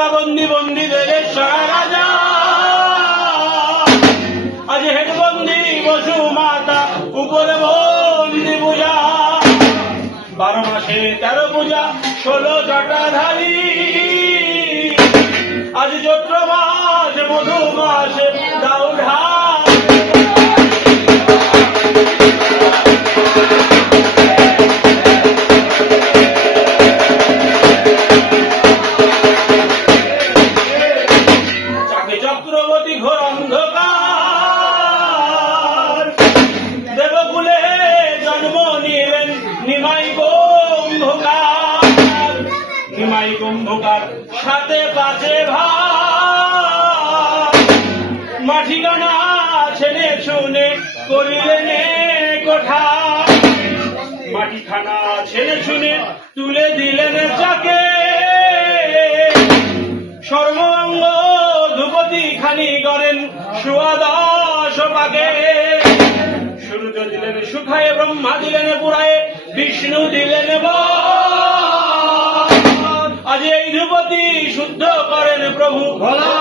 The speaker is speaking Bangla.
কারাবন্দি বন্দীদের সারা রাজা, আজ হেডবন্দি বসু মাতা, উপরে বন্দি পূজা। 12 মাসে 13 পূজা, 16 জটাধারী। আজ চৈত্র মাস মধু মাসে দাও ঢাল। চাকে চক্রবর্তী ঘোর অন্ধকার, দেবকুলে জন্ম নিলেন নিমাই কুম্ভকার। নিমাই কুম্ভকার সাথে 5 ভাই, মাটি গানা ছেলে শুনে করিলেন কোঠা। মাটি খানা ছেলে শুনে তুলে দিলেন চাকে, সর্বাঙ্গ ধূপতি খানি করেন 10 পাকে। সূর্য দিলেন শুকায়ে, ব্রহ্মা দিলেন পুরায়ে, বিষ্ণু দিলেন বর। আজ এই ধূপতি শুদ্ধ করেন প্রভু ভোলা।